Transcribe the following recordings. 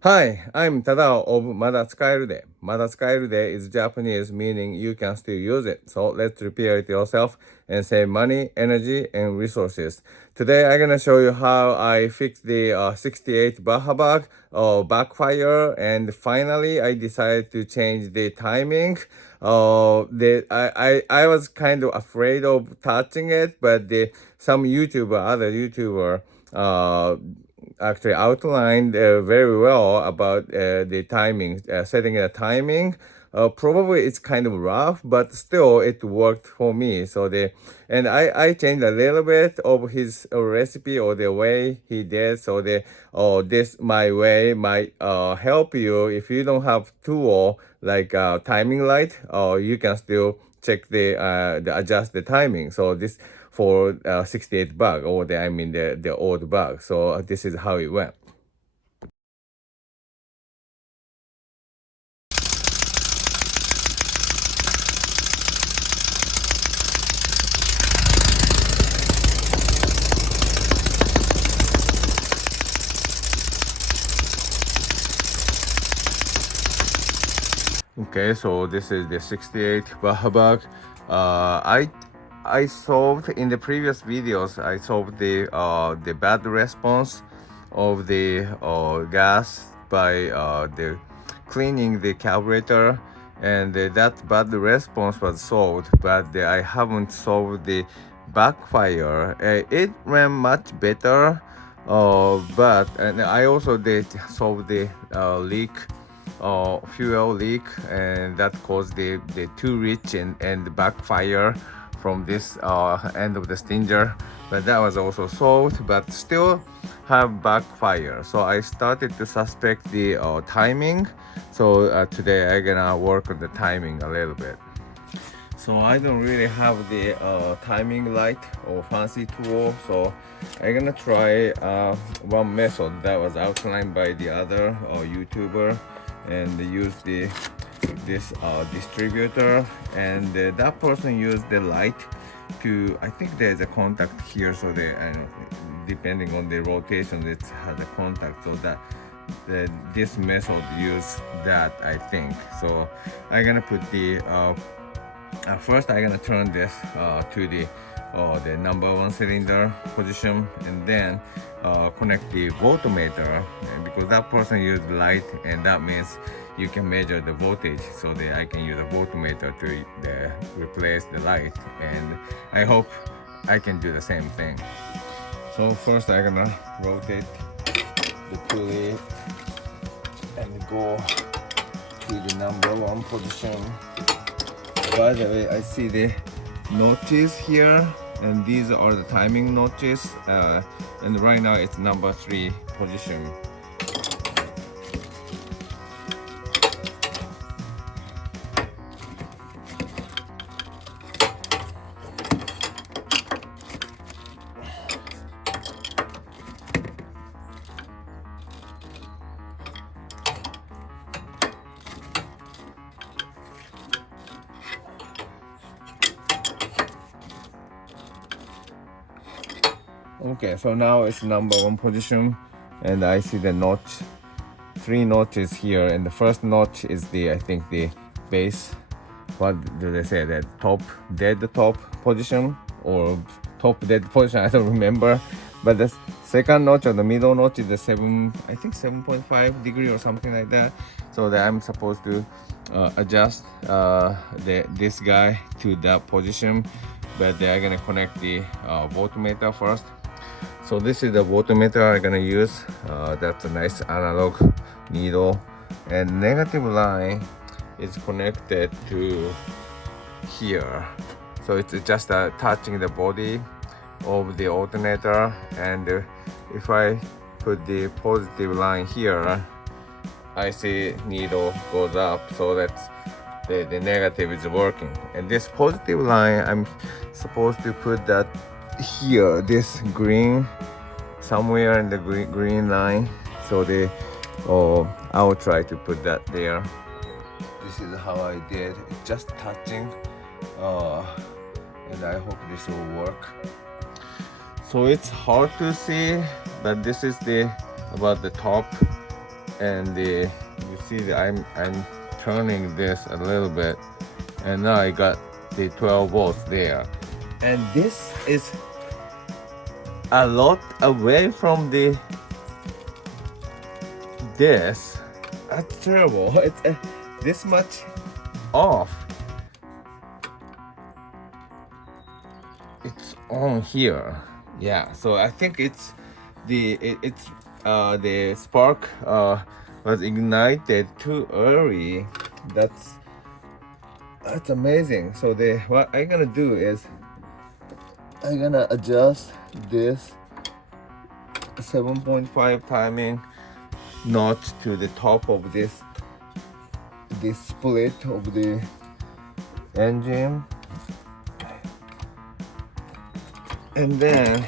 Hi, I'm Tadao of Mada Tsukaeru. Mada Tsukaeru is Japanese meaning you can still use it. So let's repair it yourself and save money, energy, and resources. Today I'm gonna show you how I fixed the 68 Baja bug or Backfire, and finally I decided to change the timing. I was kind of afraid of touching it, but other YouTuber, actually outlined very well about the timing, setting a timing. Probably it's kind of rough, but still it worked for me. I changed a little bit of his recipe or the way he did. This my way might help you if you don't have tool like timing light. You can still check the adjust the timing. So this for 68 bug, or the old bug. So this is how it went. Okay, so this is the 68 Baja bug. Uh, I I solved in the previous videos. I solved the bad response of the gas by the cleaning the carburetor, and that bad response was solved. But I haven't solved the backfire. It ran much better, and I also did solve the leak, fuel leak, and that caused the too rich and the backfire from this end of the stinger. But that was also solved, but still have backfire. So I started to suspect the timing. So today I'm gonna work on the timing a little bit. So I don't really have the timing light or fancy tool, so I'm gonna try one method that was outlined by the other YouTuber, and use this distributor, and that person used the light to, I think there's a contact here, so depending on the rotation it has a contact, so that this method use that, I think. So I'm gonna put the first I'm gonna turn this to the number one cylinder position, and then connect the voltmeter, because that person used light, and that means you can measure the voltage, so that I can use a voltmeter to replace the light, and I hope I can do the same thing. So first I'm gonna rotate the pulley and go to the number one position. By the way, I see the notches here, and these are the timing notches, and right now it's number 3 position. Okay, so now it's number 1 position, and I see the notch, 3 notches here, and the first notch is I think the base, what do they say, that dead top position, or top dead position, I don't remember. But the second notch or the middle notch is the 7.5 degree or something like that. So that I'm supposed to adjust this guy to that position, but they are gonna connect the voltmeter first. So this is the voltmeter I'm gonna use. That's a nice analog needle, and negative line is connected to here. So it's just touching the body of the alternator, and if I put the positive line here, I see needle goes up, so that's the negative is working. And this positive line, I'm supposed to put that here, this green, somewhere in the green line. So I'll try to put that there. This is how I did, just touching, and I hope this will work. So it's hard to see, but this is about the top and you see that I'm turning this a little bit, and now I got the 12 volts there, and this is a lot away from this. That's terrible. It's this much off. It's on here. Yeah, so I think it's the spark was ignited too early. That's amazing. So what I'm gonna do is I'm gonna adjust this 7.5 timing notch to the top of this split of the engine, and then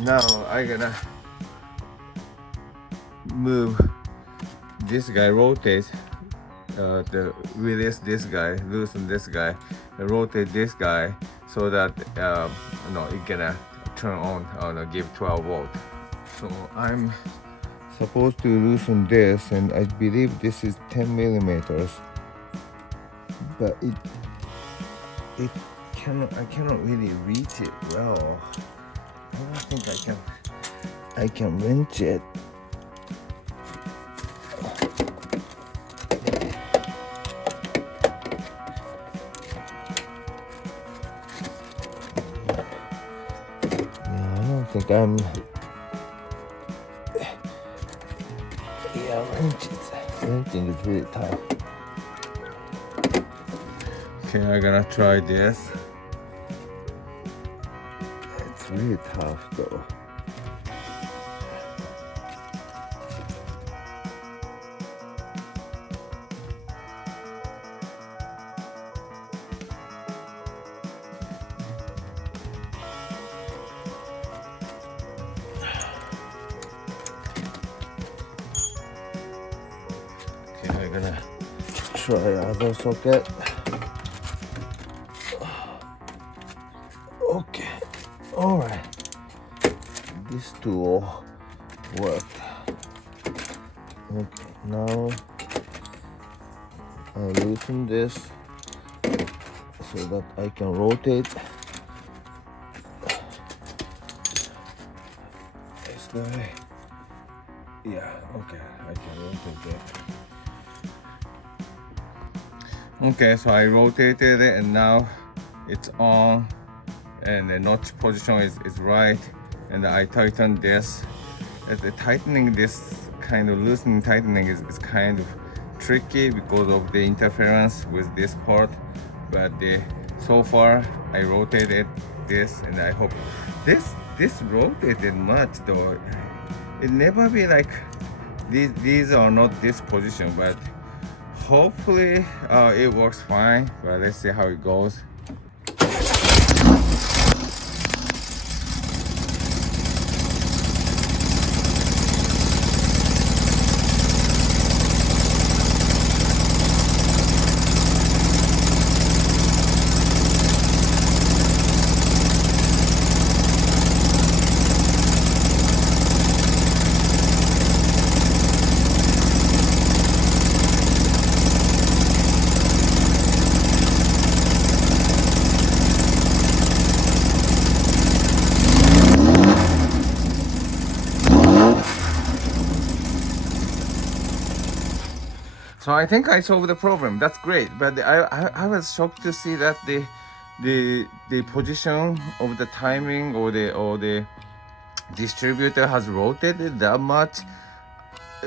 now I'm gonna move this guy, rotate release this guy, loosen this guy, and rotate this guy so that it's gonna turn on, give 12 volts. So I'm supposed to loosen this, and I believe this is 10 millimeters, but I cannot really reach it well. I don't think I can wrench it. Yeah, I don't think I'm. Yeah, wrenching is really tough. Okay, I'm gonna try this. It's really tough though. Okay, I'm gonna try other socket. Okay, all right. This tool worked. Okay, now I loosen this so that I can rotate this guy. Yeah, okay, I can rotate it. Okay, so I rotated it, and now it's on, and the notch position is right, and I tightened this. The tightening this kind of loosening tightening is kind of tricky because of the interference with this part, but so far I rotated this, and I hope this rotated much though. It never be like these are not this position, but hopefully it works fine. But let's see how it goes. So I think I solved the problem. That's great. But I was shocked to see that the position of the timing or the distributor has rotated that much.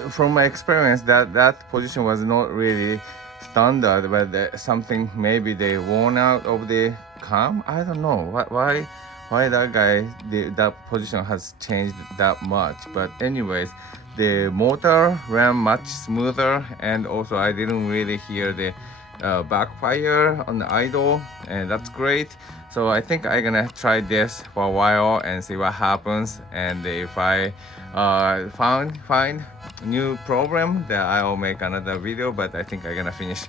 From my experience, that position was not really standard, but something maybe they worn out of the cam. I don't know why that guy that position has changed that much. But anyways, the motor ran much smoother, and also I didn't really hear the backfire on the idle, and that's great. So I think I'm gonna try this for a while and see what happens, and if I find new problem, then I'll make another video. But I think I'm gonna finish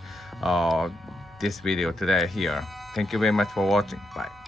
this video today here. Thank you very much for watching. Bye.